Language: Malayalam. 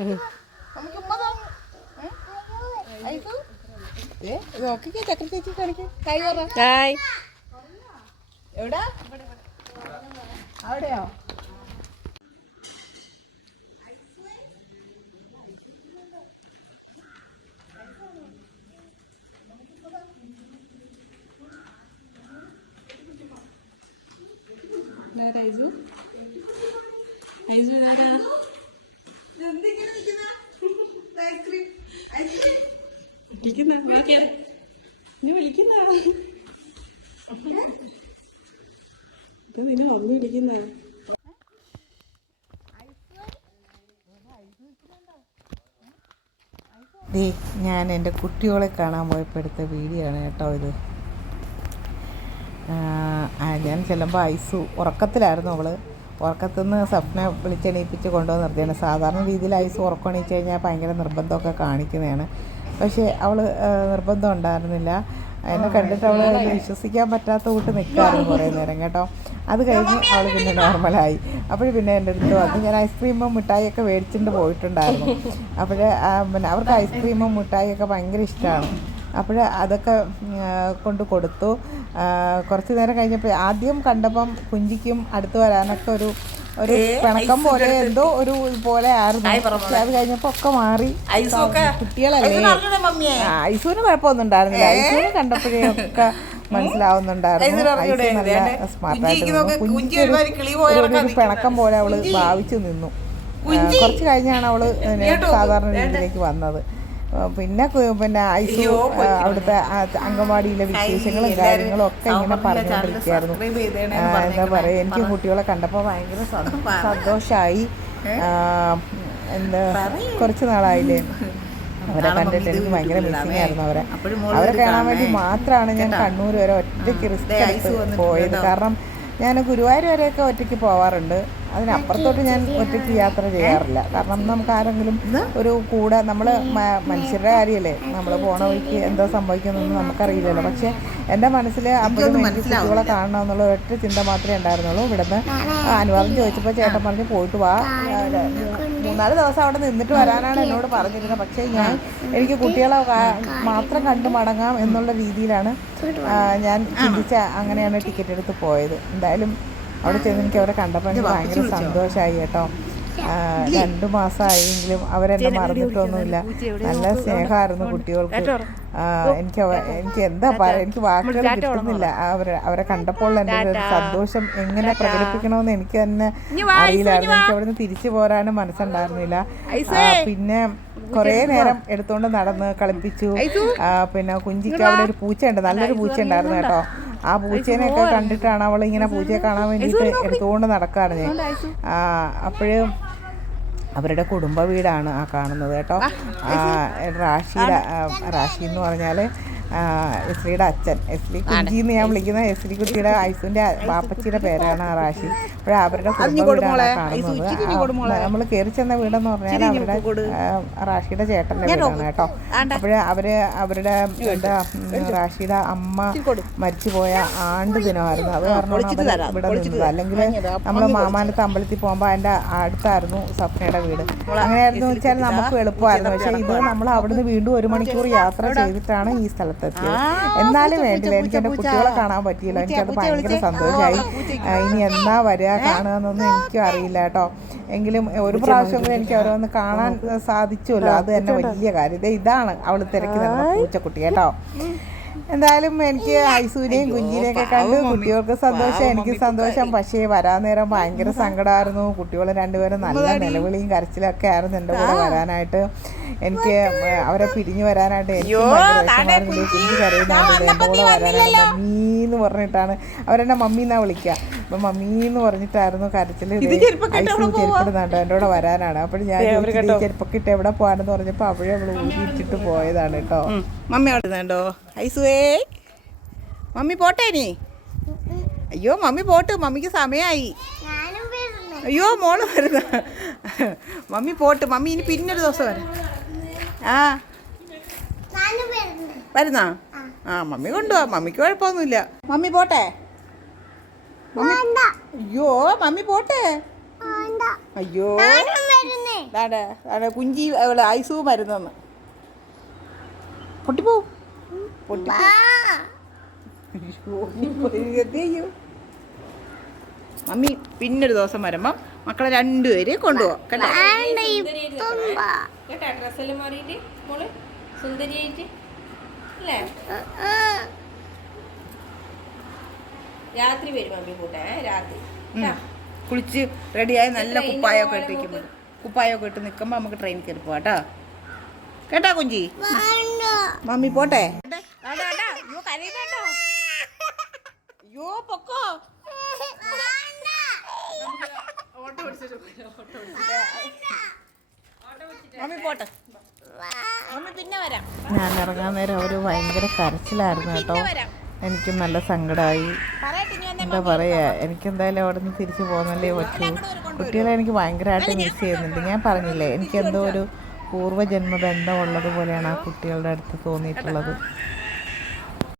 നമുക്ക് ഉമ്മ താ. ഏ? ഐസു? ഏ, ഇത് നോക്കിക്കേ, ചക്കര ചേച്ചി കാണിക്ക്. ഹായ് പറ. ഹായ് എവിടാ അവിടെയോ ഐസു ഐസു വിളിക്കുന്ന നീ വിളിക്കുന്ന. ഇത് നിന്നെ മമ്മി വിളിക്കുന്ന. ദേ ഞാൻ എന്റെ കുട്ടികളെ കാണാൻ പോയപ്പോഴത്തെ എടുത്ത വീഡിയോ ആണ് കേട്ടോ ഇത്. ഞാൻ ചെല്ലുമ്പോൾ ഐസു ഉറക്കത്തിലായിരുന്നു അവൾ. ഉറക്കത്തിൽ നിന്ന് സ്വപ്ന വിളിച്ചെണീപ്പിച്ച് കൊണ്ടുവന്ന് നിർത്തിയാണ്. സാധാരണ രീതിയിൽ ഐസ് ഉറക്കണീച്ച് കഴിഞ്ഞാൽ ഭയങ്കര നിർബന്ധമൊക്കെ കാണിക്കുന്നതാണ്. പക്ഷേ അവൾ നിർബന്ധം ഉണ്ടായിരുന്നില്ല. എന്നെ കണ്ടിട്ട് അവൾ വിശ്വസിക്കാൻ പറ്റാത്ത കൂട്ട് നിൽക്കാറുണ്ട് കുറേ നേരം കേട്ടോ. അത് കഴിഞ്ഞ് അവൾ പിന്നെ നോർമലായി. അപ്പോൾ പിന്നെ എന്റെ അടുത്ത് വന്നു. ഞാൻ ഐസ്ക്രീമും മിഠായിയൊക്കെ മേടിച്ചിട്ട് പോയിട്ടുണ്ടായിരുന്നു. അപ്പോൾ പിന്നെ അവർക്ക് ഐസ്ക്രീമും മിഠായിയൊക്കെ ഭയങ്കര ഇഷ്ടമാണ് അപ്പോൾ അതൊക്കെ കൊണ്ട് കൊടുത്തു. കുറച്ച് നേരം കഴിഞ്ഞപ്പോൾ ആദ്യം കണ്ടപ്പം കുഞ്ചിക്കും അടുത്ത് വരാനൊക്കെ ഒരു ഒരു പിണക്കം പോലെ എന്തോ ഒരു പോലെ ആയിരുന്നു. പക്ഷെ അത് കഴിഞ്ഞപ്പോ ഒക്കെ മാറി. കുട്ടികളല്ലേ? ഐസൂന് കുഴപ്പമൊന്നും ഉണ്ടായിരുന്നില്ല. ഐസൂന് കണ്ടപ്പോഴേ ഒക്കെ മനസ്സിലാവുന്നുണ്ടായിരുന്നു. സ്മാർട്ടായിട്ട് പിണക്കം പോലെ അവൾ ഭാവിച്ചു നിന്നു. കുറച്ച് കഴിഞ്ഞാണ് അവൾ സാധാരണ രീതിയിലേക്ക് വന്നത്. പിന്നെ പിന്നെ ഐസു അവിടുത്തെ അംഗൻവാടിയിലെ വിശേഷങ്ങളും കാര്യങ്ങളും ഒക്കെ ഇങ്ങനെ പറഞ്ഞുകൊണ്ടിരിക്കുകയായിരുന്നു. എന്താ പറയുക എനിക്ക് കുട്ടികളെ കണ്ടപ്പോൾ ഭയങ്കര സന്തോഷമായി എന്താ കുറച്ച് നാളായില്ലേ? അവരെ കണ്ടിട്ട് എനിക്ക് ഭയങ്കര മിസ്സിങ് ആയിരുന്നു അവരെ. അവരെ കാണാൻ വേണ്ടി മാത്രമാണ് ഞാൻ കണ്ണൂർ വരെ ഒറ്റയ്ക്ക് റിസ്ക് എടുത്ത് പോയത്. കാരണം ഞാൻ ഗുരുവായൂർ വരെയൊക്കെ ഒറ്റയ്ക്ക് പോവാറുണ്ട്. അതിനപ്പുറത്തോട്ട് ഞാൻ ഒറ്റയ്ക്ക് യാത്ര ചെയ്യാറില്ല. കാരണം നമുക്ക് ആരെങ്കിലും ഒരു കൂടെ നമ്മൾ മനുഷ്യരുടെ കാര്യമല്ലേ നമ്മൾ പോണ വഴിക്ക് എന്താ സംഭവിക്കുന്നതെന്ന് നമുക്കറിയില്ലല്ലോ. പക്ഷെ എന്റെ മനസ്സിൽ അപ്പോഴും കുട്ടികളെ കാണണം എന്നുള്ള ഒറ്റ ചിന്ത മാത്രമേ ഉണ്ടായിരുന്നുള്ളൂ. ഇവിടുന്ന് അനുവാദം ചോദിച്ചപ്പോൾ ചേട്ടൻ പറഞ്ഞ് പോയിട്ട് വാ. മൂന്നാൽ ദിവസം അവിടെ നിന്നിട്ട് വരാനാണ് എന്നോട് പറഞ്ഞിരുന്നത്. പക്ഷേ ഞാൻ എനിക്ക് കുട്ടികളെ മാത്രം കണ്ടു മടങ്ങാം എന്നുള്ള രീതിയിലാണ് ഞാൻ ചിന്തിച്ച അങ്ങനെയാണ് ടിക്കറ്റ് എടുത്ത് പോയത്. എന്തായാലും അവിടെ ചെന്ന് എനിക്ക് അവരെ കണ്ടപ്പോൾ എനിക്ക് ഭയങ്കര സന്തോഷമായി കേട്ടോ. രണ്ടു മാസമായെങ്കിലും അവരെന്നെ മറന്നിട്ടൊന്നുമില്ല. നല്ല സ്നേഹമായിരുന്നു കുട്ടികൾക്ക്. എനിക്ക് എനിക്ക് എന്താ പറയുക എനിക്ക് വാക്കുകൾ കിട്ടുന്നില്ല. അവരെ അവരെ കണ്ടപ്പോൾ എന്റെ ഒരു സന്തോഷം എങ്ങനെ പ്രകടിപ്പിക്കണമെന്ന് എനിക്ക് തന്നെ അറിയില്ലായിരുന്നു. എനിക്ക് അവിടുന്ന് തിരിച്ചു പോരാനും മനസ്സുണ്ടായിരുന്നില്ല. പിന്നെ കുറേ നേരം എടുത്തുകൊണ്ട് നടന്ന് കളിപ്പിച്ചു. പിന്നെ കുഞ്ചിക്ക് അവിടെ ഒരു പൂച്ചയുണ്ട്. നല്ലൊരു പൂച്ച ഉണ്ടായിരുന്നു കേട്ടോ. ആ പൂച്ചേനെയൊക്കെ കണ്ടിട്ടാണ് അവൾ ഇങ്ങനെ പൂച്ചയെ കാണാൻ വേണ്ടിയിട്ട് എടുത്തുകൊണ്ട് നടക്കാറ് ഞാൻ. അപ്പോഴും അവരുടെ കുടുംബ വീടാണ് ആ കാണുന്നത് കേട്ടോ. റാഷിയുടെ റാഷി എന്ന് പറഞ്ഞാൽ എസ്ലിയുടെ അച്ഛൻ. എസ്ലി കുഞ്ചി എന്ന് ഞാൻ വിളിക്കുന്ന എസ്ലി കുട്ടിയുടെ ഐസുന്റെ ബാപ്പച്ചിയുടെ പേരാണ് ആ റാഷി. അപ്പോൾ അവരുടെ കുടുംബ വീടാണ് ആ കാണുന്നത് നമ്മൾ കയറി ചെന്ന വീടെന്ന് പറഞ്ഞാൽ അവരുടെ റാഷിയുടെ ചേട്ടന്റെ വീടാണ് കേട്ടോ. അപ്പോൾ അവർ അവരുടെ എന്താ റാഷിയുടെ അമ്മ മരിച്ചുപോയ ആണ്ട് ദിനമായിരുന്നു. അത് കാരണം അവർ ഇവിടെ നിന്നത്. അല്ലെങ്കിൽ നമ്മൾ മാമാനത്ത് അമ്പലത്തിൽ പോകുമ്പോൾ അതിന്റെ അടുത്തായിരുന്നു സപ്നയുടെ വീട്. അങ്ങനെയായിരുന്നു വെച്ചാൽ നമുക്ക് എളുപ്പമായിരുന്നു. പക്ഷേ ഇത് നമ്മൾ അവിടുന്ന് വീണ്ടും ഒരു മണിക്കൂർ യാത്ര ചെയ്തിട്ടാണ് ഈ സ്ഥലത്തെത്തിയത് എന്നാലും വേണ്ടില്ല എനിക്ക് എന്റെ കുട്ടികളെ കാണാൻ പറ്റിയില്ല. എനിക്കത് ഭയങ്കര സന്തോഷമായി. ഇനി എന്നാ വരിക കാണുക എന്നൊന്നും എനിക്കും അറിയില്ല കേട്ടോ. എങ്കിലും ഒരു പ്രാവശ്യം എനിക്ക് അവരെ ഒന്ന് കാണാൻ സാധിച്ചുമല്ലോ. അത് തന്നെ വലിയ കാര്യം. ദേ ഇതാണ് അവൾ തിരക്കി നടന്ന പൂച്ചക്കുട്ടി കേട്ടോ. എന്തായാലും എനിക്ക് ഐസൂര്യയും കുഞ്ഞിനെയും ഒക്കെ കണ്ട് കുട്ടികൾക്ക് സന്തോഷം എനിക്ക് സന്തോഷം. പക്ഷേ വരാൻ നേരം ഭയങ്കര സങ്കടമായിരുന്നു കുട്ടികൾ രണ്ടുപേരും നല്ല നിലവിളിയും കരച്ചിലൊക്കെ ആയിരുന്നു എന്റെ കൂടെ വരാനായിട്ട്. എനിക്ക് അവരെ പിരിഞ്ഞു വരാനായിട്ട് എനിക്ക് കുഞ്ഞ്. കരയുന്നുണ്ട് എന്റെ കൂടെ വരാനായിട്ട് മമ്മീന്ന് പറഞ്ഞിട്ടാണ്. അവരെന്നെ മമ്മീന്നാ വിളിക്കുക. അപ്പൊ മമ്മി എന്ന് പറഞ്ഞിട്ടായിരുന്നു കരച്ചിൽ ചെരുപ്പിടുന്നുണ്ട് എന്റെ കൂടെ വരാനാണ്. അപ്പോൾ ഞാൻ ചോദിച്ചു, "ഈ ചെരുപ്പൊക്കെ ഇട്ട് എവിടെ പോകാനെന്ന് പറഞ്ഞപ്പോൾ അവിടെ അവൾ ഊരിച്ചിട്ട് പോയതാണ് കേട്ടോ. മമ്മി അവിടെ നിന്നുണ്ടോ ഐസുവേ. മമ്മി പോട്ടെ നീ അയ്യോ മമ്മി പോട്ട്. മമ്മിക്ക് സമയമായി അയ്യോ മോൾ വരുന്ന. Mummy pot. മമ്മി ഇനി പിന്നൊരു ദിവസം വരാം. ആ. വരുന്നാ. ആ. മമ്മി കൊണ്ടുപോവാ മമ്മിക്ക് കുഴപ്പമൊന്നുമില്ല. മമ്മി പോട്ടെ? അയ്യോ മമ്മി പോട്ടെ. അയ്യോ. കുഞ്ചി അവൾ ഐസു മരുന്നെന്ന്. പൊട്ടിപ്പോവും പൊട്ടിപ്പോ. അയ്യോ മമ്മി പിന്നൊരു ദിവസം വരുമ്പം മക്കളെ രണ്ടുപേരെ കൊണ്ടുപോകാം കേട്ടോ? കേട്ടാ ഡ്രസ്സെല്ലാം മാറിയിട്ട് മോൾ സുന്ദരിയായിട്ട് അല്ലേ? രാത്രി വരും അമ്മി കൂട്ടെ രാത്രി. കുളിച്ച് റെഡിയായി നല്ല കുപ്പായൊക്കെ ഇട്ട് നിൽക്കുമ്പോൾ കുപ്പായൊക്കെ ഇട്ട് നിൽക്കുമ്പോൾ നമുക്ക് ട്രെയിൻ കയറി പോവാം കേട്ടോ കേട്ടാ കുഞ്ചി? മമ്മി പോട്ടെ? അയ്യോ പൊക്കോ. മമ്മി പോട്ടെ. മമ്മി പിന്നെ വരാം. ഞാൻ ഇറങ്ങാൻ നേരം അവർ ഭയങ്കര കരച്ചിലായിരുന്നു കേട്ടോ. എനിക്ക് നല്ല സങ്കടമായി എന്താ പറയുക എനിക്കെന്തായാലും അവിടെ നിന്ന് തിരിച്ചു പോകുന്നല്ലേ പറ്റൂ. കുട്ടികളെ എനിക്ക് ഭയങ്കരമായിട്ട് മിസ് ചെയ്യുന്നുണ്ട്. ഞാൻ പറഞ്ഞില്ലേ എനിക്കെന്തോ ഒരു പൂർവജന്മ ബന്ധം ഉള്ളത് പോലെയാണ് ആ കുട്ടികളുടെ അടുത്ത് തോന്നിയിട്ടുള്ളത്.